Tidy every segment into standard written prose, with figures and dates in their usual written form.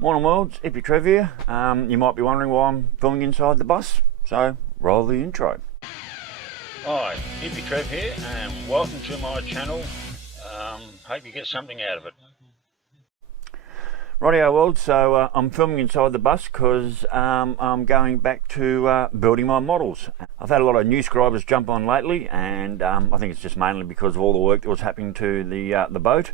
Morning world, it's 1.Hippy Trev here. You might be wondering why I'm filming inside the bus, so roll the intro. Hi, 1.Hippy Trev here and welcome to my channel. Hope you get something out of it. Rightio world, so I'm filming inside the bus because I'm going back to building my models. I've had a lot of new subscribers jump on lately, and I think it's just mainly because of all the work that was happening to the boat.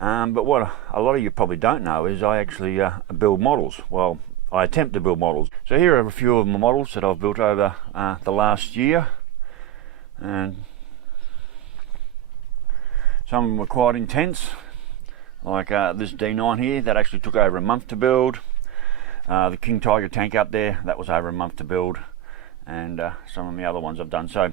But what a lot of you probably don't know is I actually build models. Well, I attempt to build models. So here are a few of my models that I've built over the last year, and some of them were quite intense, like this D9 here that actually took over a month to build. The King Tiger tank up there, that was over a month to build, and some of the other ones I've done. So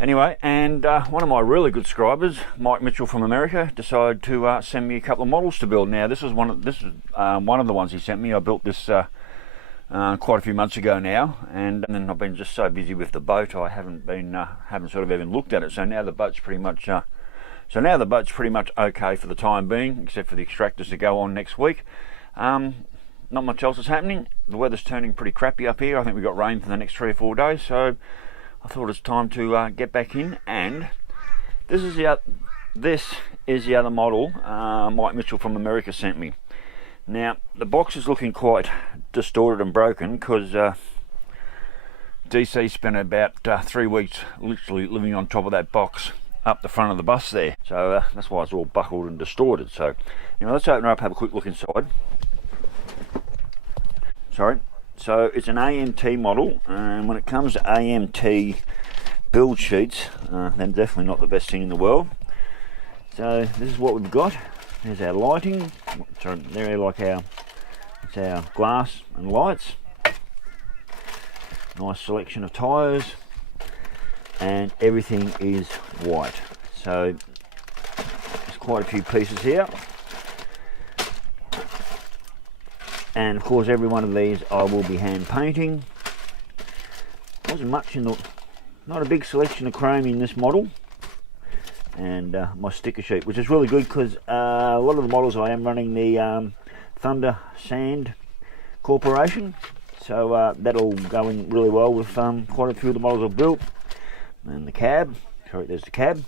anyway, and one of my really good subscribers, Mike Mitchell from America, decided to send me a couple of models to build. Now this is one of the ones he sent me. I built this quite a few months ago now, and then I've been just so busy with the boat I haven't sort of even looked at it. So now the boat's pretty much okay for the time being, except for the extractors to go on next week. Not much else is happening. The weather's turning pretty crappy up here. I think we've got rain for the next 3 or 4 days, so I thought it's time to get back in. And this is the other model Mike Mitchell from America sent me. Now the box is looking quite distorted and broken because DC spent about 3 weeks literally living on top of that box up the front of the bus there, so that's why it's all buckled and distorted. So let's open her up, have a quick look inside. Sorry. So it's an AMT model, and when it comes to AMT build sheets, they're definitely not the best thing in the world. So this is what we've got. There's our lighting. So they're like our glass and lights. Nice selection of tyres, and everything is white. So there's quite a few pieces here. And of course every one of these I will be hand painting. Wasn't much not a big selection of chrome in this model, and my sticker sheet, which is really good because a lot of the models I am running the Thunder Sand Corporation, so that'll go in really well with quite a few of the models I've built. And the cab, sorry, there's the cab.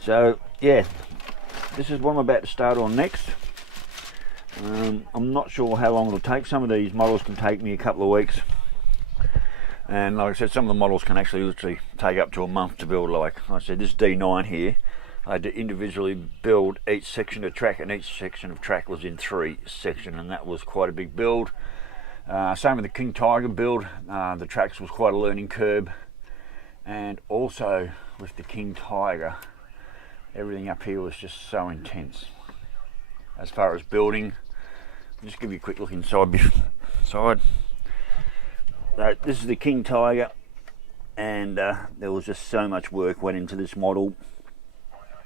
So yeah, this is what I'm about to start on next. I'm not sure how long it'll take. Some of these models can take me a couple of weeks, and like I said, some of the models can actually literally take up to a month to build. Like I said, this D9 here, I had to individually build each section of track, and each section of track was in 3 sections, and that was quite a big build. Same with the King Tiger build. The tracks was quite a learning curve, and also with the King Tiger, everything up here was just so intense as far as building. I'll just give you a quick look inside. So this is the King Tiger, and there was just so much work went into this model,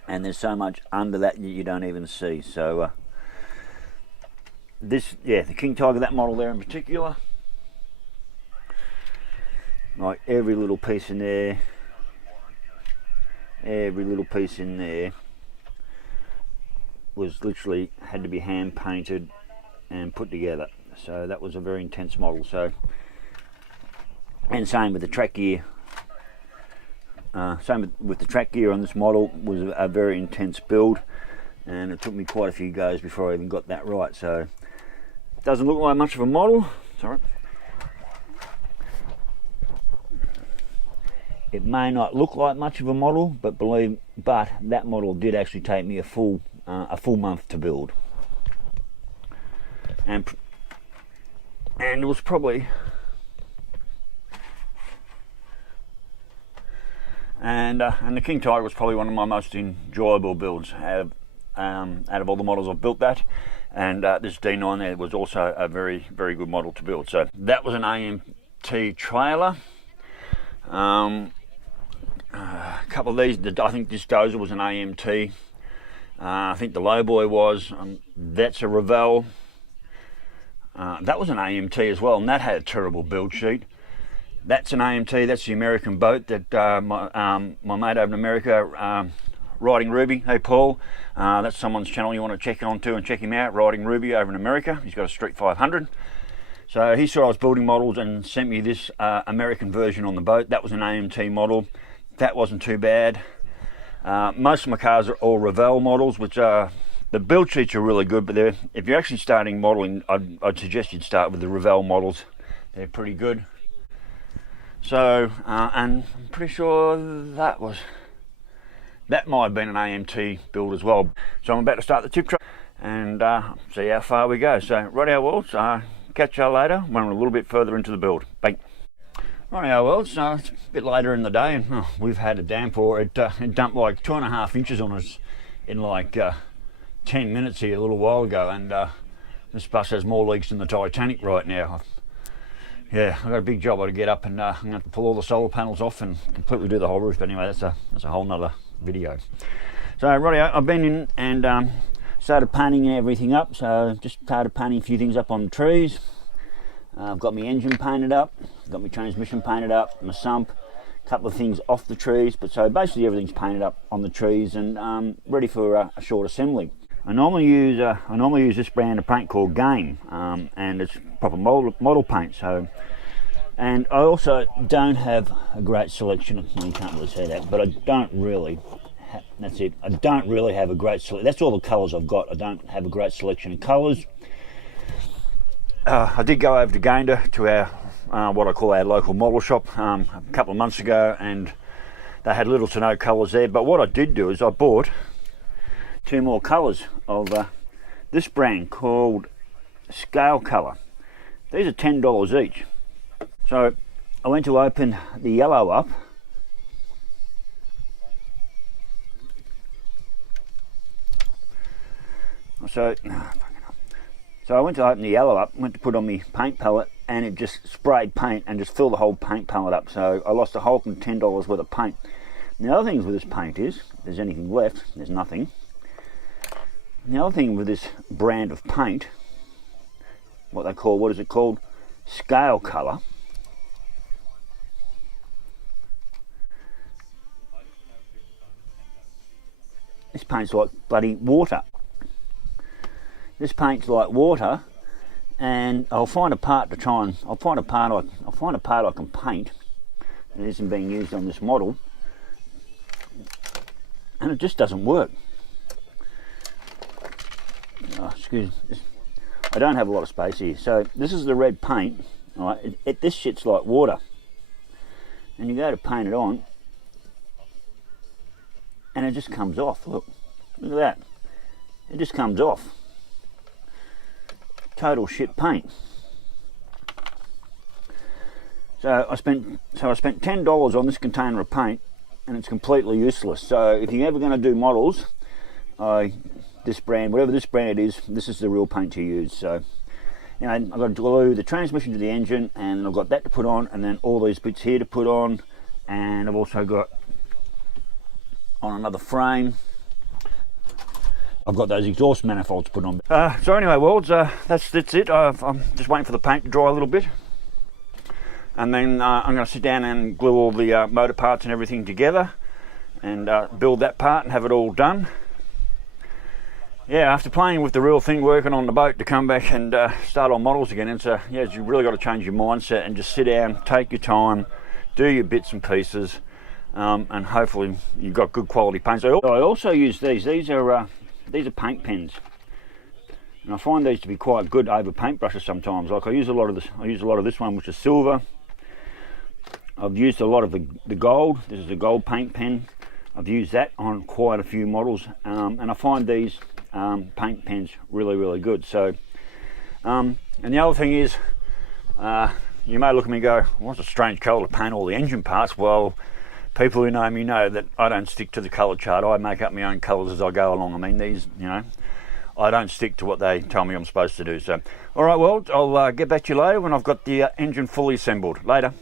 and there's so much under that you don't even see. So the King Tiger, that model there in particular, like every little piece in there, was literally had to be hand painted and put together. So that was a very intense model. So, and same with the track gear. Same with the track gear on this model, was a very intense build, and it took me quite a few goes before I even got that right. So it doesn't look like much of a model. Sorry. It may not look like much of a model, but that model did actually take me a full month to build, and it was probably, and the King Tiger was probably one of my most enjoyable builds out of all the models I've built. That, and this D9 there was also a very, very good model to build. So that was an AMT trailer. A couple of these, I think this dozer was an AMT. I think the lowboy was, that's a Revell. That was an AMT as well, and that had a terrible build sheet. That's an AMT, that's the American boat that my mate over in America Riding Ruby. Hey Paul, that's someone's channel you want to check on to and check him out. Riding Ruby over in America. He's got a Street 500. So he saw I was building models and sent me this American version on the boat. That was an AMT model. That wasn't too bad. Most of my cars are all Revell models, which are, the build sheets are really good, but if you're actually starting modeling, I'd suggest you'd start with the Revell models. They're pretty good. So, and I'm pretty sure that might have been an AMT build as well. So I'm about to start the tip truck and see how far we go. So, rightio worlds, catch you later when we're a little bit further into the build. Bye. Rightio worlds, so it's a bit later in the day and we've had a downpour. It dumped like 2.5 inches on us in like 10 minutes here a little while ago, and this bus has more leaks than the Titanic right now. Yeah, I've got a big job to get up, and I'm going to have to pull all the solar panels off and completely do the whole roof. But anyway, that's a whole nother video. So rightio, I've been in and started painting everything up. So just started painting a few things up on the trees. I've got my engine painted up, got my transmission painted up, my sump, a couple of things off the trees. But so basically everything's painted up on the trees and ready for a short assembly. I normally use this brand of paint called Game, and it's proper model paint. So, and I also don't have a great selection. Well, you can't really say that, but I don't really. That's it. I don't really have a great selection. That's all the colours I've got. I don't have a great selection of colours. I did go over to Gander to our what I call our local model shop a couple of months ago, and they had little to no colours there. But what I did do is I bought 2 more colours of this brand called Scale Colour. These are $10 each. So I went to open the yellow up. So I went to open the yellow up, went to put on my paint palette, and it just sprayed paint and just filled the whole paint palette up. So I lost a whole $10 worth of paint. And the other thing with this paint is, if there's anything left, there's nothing. And the other thing with this brand of paint, what is it called? Scale Colour. This paint's like bloody water. This paint's like water, and I'll find a part I can paint that isn't being used on this model, and it just doesn't work. Oh, excuse me. I don't have a lot of space here. So this is the red paint. All right, this shit's like water, and you go to paint it on, and it just comes off. Look at that. It just comes off. Total shit paint. So I spent $10 on this container of paint, and it's completely useless. So if you're ever going to do models, this brand, whatever this brand is, this is the real paint to use. So, you know, I've got to glue the transmission to the engine, and I've got that to put on, and then all these bits here to put on, and I've also got on another frame, I've got those exhaust manifolds put on. So anyway, worlds, that's it. I'm just waiting for the paint to dry a little bit, and then I'm going to sit down and glue all the motor parts and everything together, and build that part and have it all done. Yeah, after playing with the real thing, working on the boat, to come back and start on models again, it's yeah, you really got to change your mindset and just sit down, take your time, do your bits and pieces, and hopefully you've got good quality paints. I also use these. These are paint pens, and I find these to be quite good over paintbrushes sometimes. Like I use a lot of this one, which is silver. I've used a lot of the gold. This is a gold paint pen. I've used that on quite a few models, and I find these paint pens really good. So and the other thing is, you may look at me and go, what's a strange colour to paint all the engine parts? Well, people who know me know that I don't stick to the colour chart. I make up my own colours as I go along. I mean, these, you know, I don't stick to what they tell me I'm supposed to do. So, all right, well, I'll get back to you later when I've got the engine fully assembled. Later.